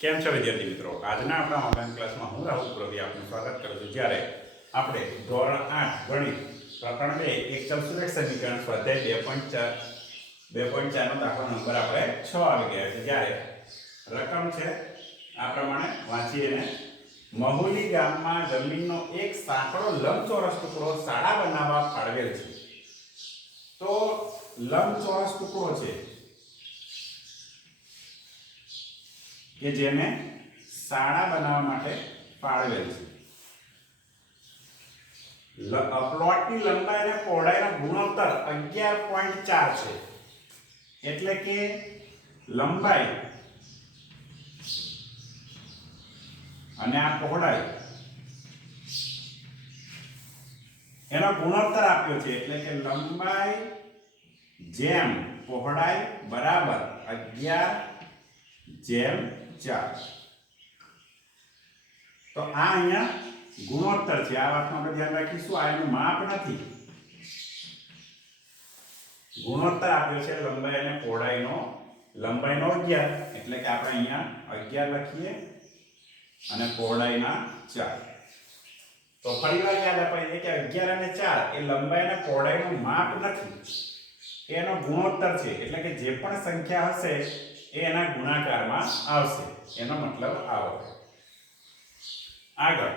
કેમ છો વિદ્યાર્થી મિત્રો? આજના આપણા ઓનલાઈન ક્લાસમાં હું રાહુલ પ્રવી આપનું સ્વાગત કરું છું. જ્યારે આપણે ધોરણ 8 ગણિત પ્રકરણ 2 એકચલ સુરેખ સમીકરણ સ્વાધ્યાય 2.4 નો દાખલા નંબર આપણે 6 આવી ગયા છે. જ્યારે રકમ છે આ પ્રમાણે વાંચીએ. મહુલી ગામમાં જમીનનો એક સાંકડો લંબચોરસ ટુકડો શાળા બનાવવા ફાળવેલ છે. તો લંબચોરસ ટુકડો છે કે જેને શાળા બનાવવા માટે ફાળવેલ છે. પ્લોટની લંબાઈ અને પહોળાઈનો ગુણોત્તર 11.4 છે. એટલે કે લંબાઈ અને આ પહોળાઈ એનો ગુણોત્તર આપ્યો છે. એટલે કે લંબાઈ જેમ પહોળાઈ બરાબર 11/4. તો આ અહીંયા ગુણોત્તર છે. આ વાતનું આપણે ધ્યાન રાખીશું. આ એનું માપ નથી, ગુણોત્તર આપ્યો છે લંબાઈ અને પહોળાઈનો. લંબાઈનો 11 એટલે કે આપણે અહીંયા 11 લખીએ અને પહોળાઈના 4. તો ફરીવાર યાદ અપાઈએ કે 11 અને 4 એ લંબાઈ અને પહોળાઈનું માપ નથી, એનો ગુણોત્તર છે. એટલે કે જે પણ સંખ્યા હશે એ એના ગુણાકારમાં આવશે. એનો મતલબ આવો. આગળ,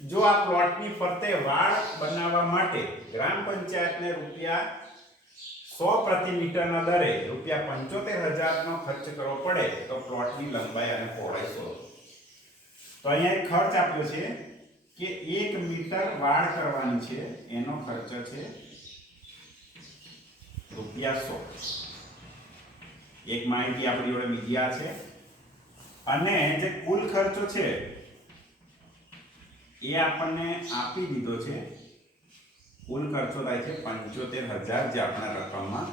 જો આ પ્લોટની ફરતે વાડ બનાવવા માટે ગ્રામ પંચાયતને ₹100 પ્રતિ મીટરના દરે ₹75,000 નો ખર્ચ કરવો પડે તો પ્લોટની લંબાઈ અને પહોળાઈ શોધો. તો અહીંયા એક ખર્ચ આપ્યો છે કે 1 મીટર વાડ કરવાની છે, એનો ખર્ચ છે ₹100. એક માહિતી આપણી જોડે બીજી આ છે. અને જે કુલ ખર્ચો છે એ આપણને આપી દીધો છે. કુલ ખર્ચો થાય છે 75,000, જે આપણા રકમમાં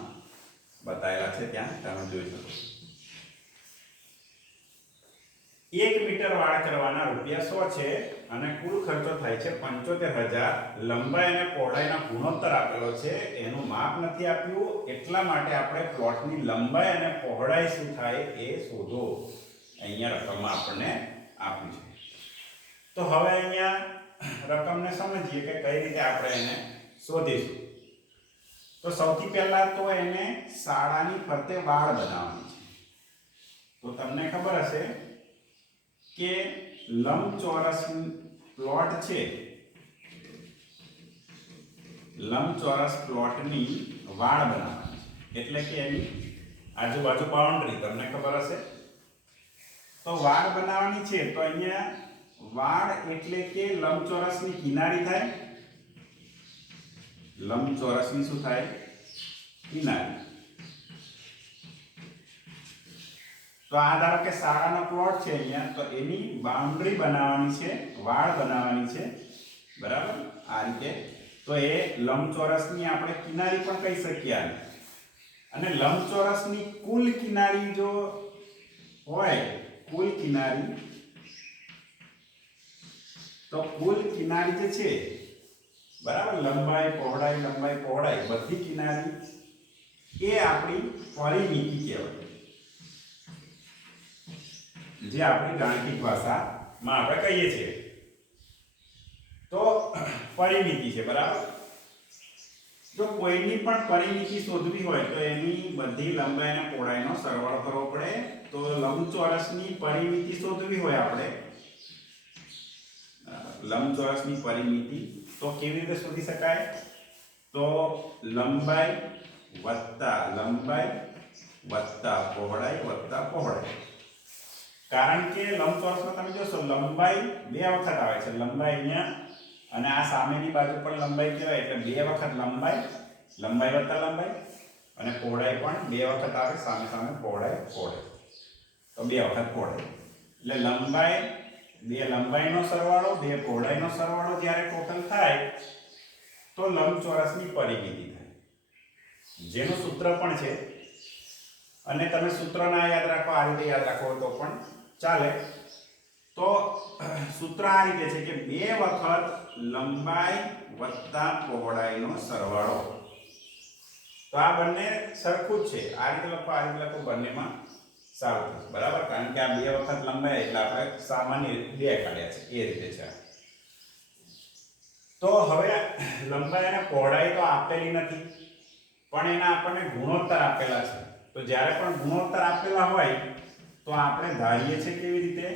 બતાવેલા છે ત્યાં તમે જોઈ શકો. 1 મીટર વાડ કરવાના ₹100 છે અને કુલ ખર્ચો થાય છે 75,000. લંબાઈ અને પહોળાઈના ગુણોત્તર આપેલો છે, એનું માપ નથી આપ્યું. એટલા માટે આપણે પ્લોટની લંબાઈ અને પહોળાઈ શું થાય એ શોધો. અહીંયા રકમમાં આપણને આપ્યું છે. તો હવે અહીંયા રકમને સમજીએ કે કઈ રીતે આપણે એને શોધીશું. તો સૌથી પહેલા તો એને શાળાની ફરતે વાડ બનાવવાની છે. તો તમને ખબર હશે કે લંબચોરસ પ્લોટ છે, લંબચોરસ પ્લોટની વાડ બનાવવાની છે. એટલે કે એની આજુબાજુ બાઉન્ડ્રી તમને ખબર હશે. તો વાડ બનાવવાની છે. તો અહીંયા વાડ એટલે કે લંબચોરસની કિનારી થાય. લંબચોરસની શું થાય? કિનારી. તો આ ધારો કે શાળાનો પ્લોટ છે અહીંયા, તો એની બાઉન્ડ્રી બનાવવાની છે, વાડ બનાવવાની છે, બરાબર? આ રીતે. તો એ લંબચોરસની આપણે કિનારી પણ કહી શકીએ. અને લંબચોરસની કુલ કિનારી જો હોય, કુલ કિનારી, તો કુલ કિનારી જે છે, બરાબર, લંબાઈ પહોળાઈ બધી કિનારી એ આપણી પરિમિતિ કહેવાય, જે આપણી ગાણિતિક ભાષામાં આપણે કહીએ છીએ. તો પરિમિતિ છે, બરાબર. જો કોઈની પણ પરિમિતિ શોધવી હોય તો એની બધી લંબાઈ અને પહોળાઈનો સરવાળો કરવો પડે. તો લંબચોરસની પરિમિતિ શોધવી હોય આપણે, લંબચોરસની પરિમિતિ, તો કેવી રીતે શોધી શકાય? તો લંબાઈ વત્તા પહોળાઈ. કારણ કે લંબચોરસમાં તમે જોશો લંબાઈ 2 વખત આવે છે. લંબાઈ અહીંયા અને આ સામેની બાજુ પણ લંબાઈ કહેવાય. એટલે 2 વખત લંબાઈ વત્તા લંબાઈ, અને પહોળાઈ પણ 2 વખત આવે. સામે પહોળાઈ. તો 2 વખત પહોળાઈ. એટલે લંબાઈનો સરવાળો 2 પહોળાઈનો સરવાળો જ્યારે ટોટલ થાય તો લંબચોરસની પરિમિતિ થાય, જેનું સૂત્ર પણ છે. અને તમે સૂત્ર ના યાદ રાખો, આ રીતે યાદ રાખો તો પણ ચાલે. તો સૂત્ર આ રીતે છે કે 2 વખત લંબાઈ વત્તા પહોળાઈનો સરવાળો. તો આ બંને સરખું જ છે. આ રીતે લખો બંનેમાં સારું થશે બરાબર, કારણ કે આ 2 વખત લંબાઈ એટલે આપણે સામાન્ય 2 કાઢ્યા છે એ રીતે છે. તો હવે લંબાઈ અને પહોળાઈ તો આપેલી નથી, પણ એના આપણને ગુણોત્તર આપેલા છે. તો જ્યારે પણ ગુણોત્તર આપેલા હોય તો આપણે ધારીએ છીએ કેવી રીતે,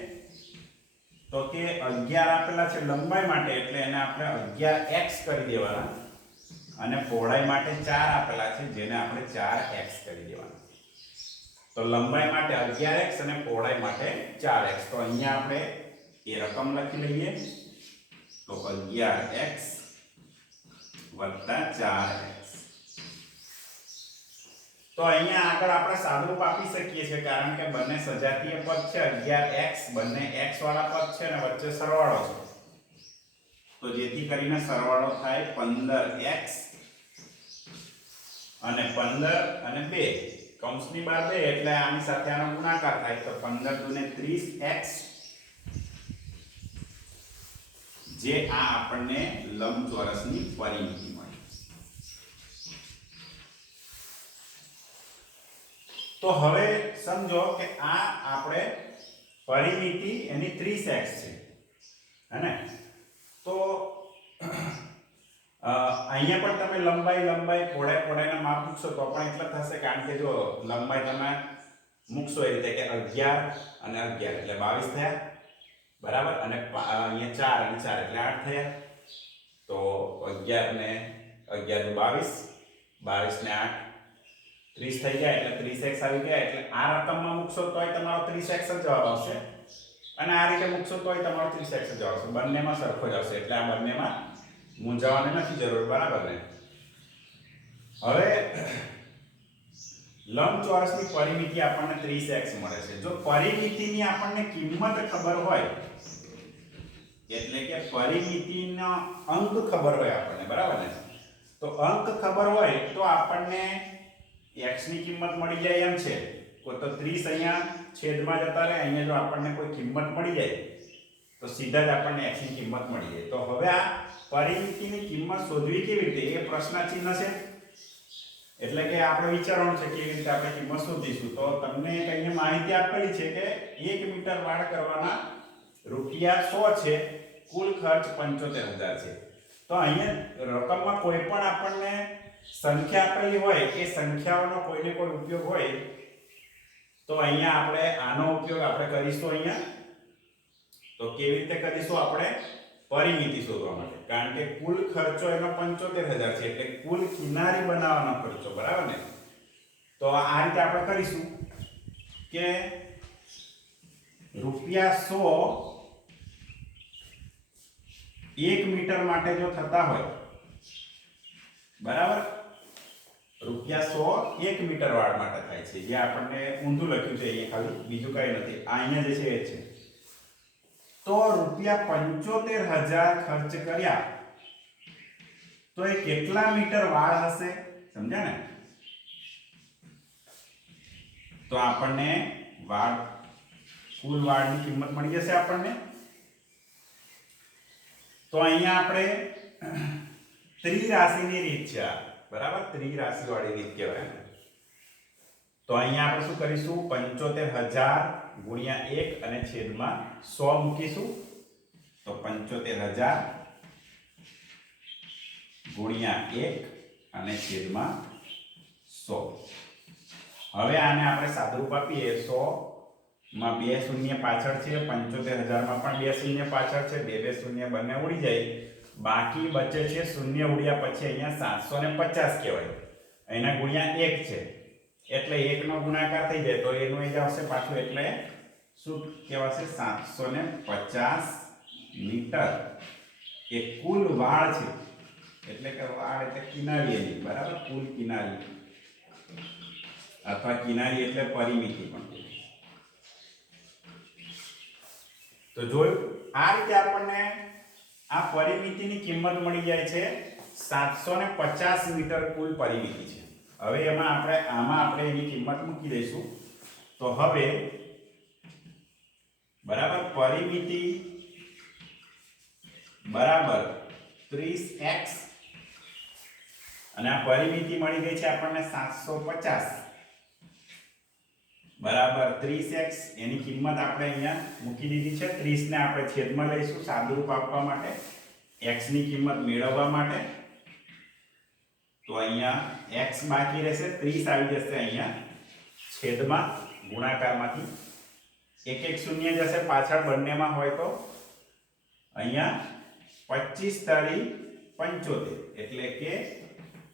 તો કે 11 આપેલા છે લંબાઈ માટે એટલે એને આપણે 11x કરી દેવાના, અને પહોળાઈ માટે 4 આપેલા છે જેને આપણે 4x કરી દેવાના. તો લંબાઈ માટે 11x અને પહોળાઈ માટે 4x. તો અહીંયા આપણે એ રકમ લખી લઈએ. તો 11x વત્તા 4x. તો અહીંયા આગળ આપણે સાદુરૂપ આપી શકીએ છીએ, કારણ કે બંને સજાતીય પદ છે. 11x બંને x વાળા પદ છે અને વચ્ચે સરવાળો છે. તો જેથી કરીને સરવાળો થાય 15x અને 15 અને 2 કૌંસની બહાર 2 એટલે આની સાથે આનો ગુણાકાર થાય. તો 15 દુને 30x, જે આ આપણને લંબચોરસની પરિમિતિ મળી. તો હવે સમજો કે આ આપણે પરિમિતિ એની 30x છે, હે? તો અહીંયા પણ તમે લંબાઈ પહોળાઈના માપ મૂકશો તો પણ એટલા થશે, કારણ કે જો લંબાઈ તમે મૂકશો એ રીતે કે 11 અને 11 એટલે 22 થયા બરાબર, અને અહીંયા 4 અને 4 એટલે 8 થયા. તો 11 ને 11 22, 22 ને 8 30 થઈ ગયા એટલે 30x આવી ગયા. એટલે આ રકમમાં મૂકશો તોય તમારો 30x જ જવાબ આવશે, અને આ રીતે મૂકશો તોય તમારો 30x જ જવાબ આવશે. બંનેમાં સરખો જ આવશે, એટલે આ બંનેમાં મૂંઝાવાની નથી જરૂર, બરાબર ને? હવે લંબચોરસની પરિમિતિ આપણને 30x મળે છે. જો પરિમિતિની આપણને કિંમત ખબર હોય, એટલે કે પરિમિતિનો અંક ખબર હોય આપણને, બરાબર ને? તો અંક ખબર હોય તો આપણને x ની કિંમત મળી જાય એમ છે. તો 30 અહીંયા છેદમાં જતા રહે, અહીંયા જો આપણને કોઈ કિંમત મળી જાય તો સીધા જ આપણને x ની કિંમત મળી જાય. તો હવે આ પરિમિતિની કિંમત શોધવી કેવી રીતે, એ પ્રશ્નાચિહ્ન છે. એટલે કે આપણે વિચારવાનું છે કેવી રીતે આપણે કિંમત શોધીશું. તો તમને કંઈ માહિતી આપેલી છે કે 1 મીટર વાળ કરવાના રૂપિયા 100 છે, કુલ ખર્ચ 75000 છે. તો અહીંયા રકમમાં કોઈ પણ આપણને સંખ્યા આપેલી હોય, એ સંખ્યાઓનો કોઈને કોઈ ઉપયોગ હોય તો અહીંયા આપણે આનો ઉપયોગ આપણે કરીશું. અહીંયા તો કેવી રીતે કરીશું, આપણે પરિમિતિ શોધવા માટે, કારણ કે કુલ ખર્ચો એનો 75000 છે, એટલે કુલ કિનારી બનાવવાનો ખર્ચો, બરાબર ને? તો આ રીતે આપણે કરીશું કે રૂપિયા 100 1 મીટર માટે જો થતા હોય, બરાબર, રૂપિયા 100 1 મીટર વાળ માટે થાય છે. જે આપણને ઊંધું લખ્યું છે અહીંયા, ખાલી બીજું કઈ નથી, આ અહીંયા જે છે એ છે. તો રૂપિયા 75000 ખર્ચ કર્યા તો એ કેટલા મીટર વાળ હશે, સમજ્યા ને? તો આપણને વાળ, કુલ વાળની કિંમત મળી જશે આપણને. તો અહીંયા આપણે ત્રિરાશિની રીત છે આ, બરાબર? ત્રિરાશિ વાળી રીત કહેવાય. તો અહીંયા આપણે શું કરીશું, 75000 ગુણ્યા 1 અને છેદમાં 100 મૂકીશું. તો 75000 ગુણ્યા 1 અને છેદમાં 100. હવે આને આપણે સાદુરૂપ આપીએ. 100 માં 2 શૂન્ય પાછળ છે, 75000 માં પણ 2 શૂન્ય પાછળ છે, 2 શૂન્ય બંને ઉડી જાય, બાકી બચે છે શૂન્ય. ઉડ્યા પછી અહીંયા 750 કહેવાય, એના ગુણ્યા 1 છે એટલે 1 નો ગુણાકાર થઈ જાય તો એનું એ જ આવશે પાછું, એટલે શું કહેવાશે, 750 મીટર એ કુલ વાળ છે. એટલે કે વાળ એટલે કિનારી એની, બરાબર? કુલ કિનારી અથવા કિનારી એટલે પરિમિતિ પણ. તો જોયું, આ રીતે આપણને આ પરિમિતિની કિંમત મળી જાય છે. 750 મીટર કુલ પરિમિતિ છે. હવે આમાં આપણે એની કિંમત મૂકી દઈશું. તો હવે બરાબર, પરિમિતિ બરાબર 30x, અને આ પરિમિતિ મળી ગઈ છે આપણને 750, બરાબર 30x એની કિંમત આપણે અહીંયા મૂકી દીધી છે. 30 ને આપણે છેદમાં લઈશું સાદુરૂપ આપવા માટે, x ની કિંમત મેળવવા માટે. તો અહીંયા x બાકી રહેશે, 30 આવી જશે અહીંયા છેદમાં ગુણાકારમાંથી. એક એક શૂન્ય જશે પાછળ બંનેમાં હોય તો. અહીંયા 25 તારી 75 એટલે કે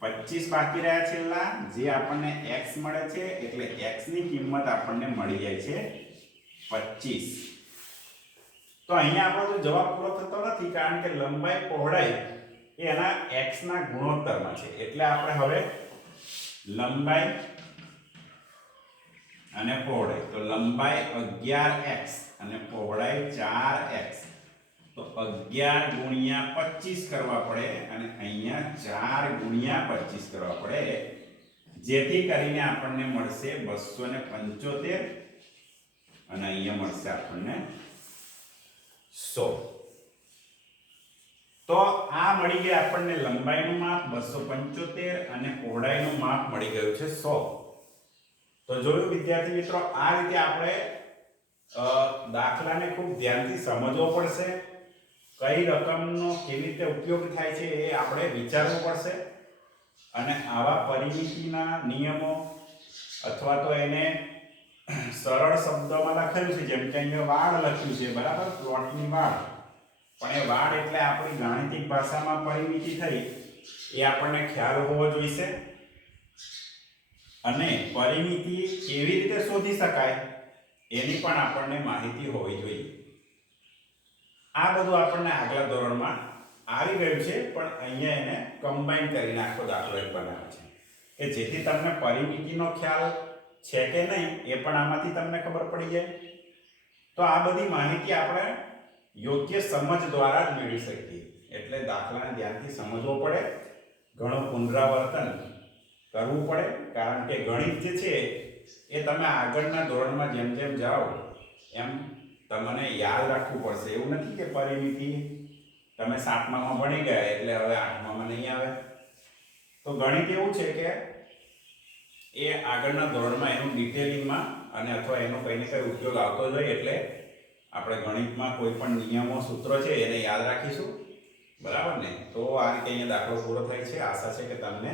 25 બાકી રહ્યા છેલ્લા, જે આપણને x મળે છે એટલે x ની કિંમત આપણને મળી જાય છે 25. તો અહીંયા આપણો જવાબ પૂરો થતો નથી, કારણ કે લંબાઈ પહોળાઈ એ એના x ના ગુણોત્તરમાં છે. એટલે આપણે હવે લંબાઈ અને પહોળાઈ, તો લંબાઈ 11x અને પહોળાઈ 4x, તો 11 ગુણ્યા 25 કરવા પડે અને અહીંયા 4 ગુણ્યા 25 કરવા પડે, જેથી કરીને આપણને મળશે 275 અને અહીંયા મળશે આપણને 100. તો આ મળી ગયા આપણને લંબાઈનું માપ 275 અને પહોળાઈનું માપ મળી ગયું છે 100. તો જોયું વિદ્યાર્થી મિત્રો, આ રીતે આપણે દાખલાને ખૂબ ધ્યાનથી સમજવો પડશે. કઈ રકમનો કેવી રીતે ઉપયોગ થાય છે એ આપણે વિચારવું પડશે. અને આવા પરિમિતિના નિયમો અથવા તો એને સરળ શબ્દોમાં લખેલું છે, જેમ કે અહીંયા વાડ લખ્યું છે, બરાબર, પ્લોટની વાડ. પણ એ વાડ એટલે આપણી ગાણિતિક ભાષામાં પરિમિતિ થઈ, એ આપણને ખ્યાલ હોવો જોઈએ. અને પરિમિતિ કેવી રીતે શોધી શકાય એની પણ આપણને માહિતી હોવી જોઈએ. આ બધું આપણને આગલા ધોરણમાં આવી ગયું છે, પણ અહીંયા એને કમ્બાઈન કરીને આખો દાખલો એક બનાવ્યો છે કે જેથી તમને પરિમિતિનો ખ્યાલ છે કે નહીં એ પણ આમાંથી તમને ખબર પડી જાય. તો આ બધી માહિતી આપણે યોગ્ય સમજ દ્વારા જ મેળવી શકીએ. એટલે દાખલાને ધ્યાનથી સમજવો પડે, ઘણું પુનરાવર્તન કરવું પડે, કારણ કે ગણિત જે છે એ તમે આગળના ધોરણમાં જેમ જેમ જાઓ એમ તમને યાદ રાખવું પડશે. એવું નથી કે પરિમિતિ તમે 7મામાં ભણી ગયા એટલે હવે 8મામાં નહીં આવે. તો ગણિત એવું છે કે એ આગળના ધોરણમાં એનું ડિટેલિંગમાં અને અથવા એનો કંઈ ને કંઈ ઉપયોગ આવતો જ હોય. એટલે આપણે ગણિતમાં કોઈ પણ નિયમો, સૂત્રો છે એને યાદ રાખીશું, બરાબર ને. તો આ રીતે અહીંયા દાખલો પૂરો થાય છે. આશા છે કે તમને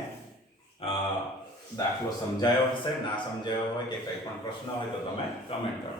દાખલો સમજાયો હશે. ના સમજાયો હોય કે કંઈ પણ પ્રશ્ન હોય તો તમે કમેન્ટ કરો.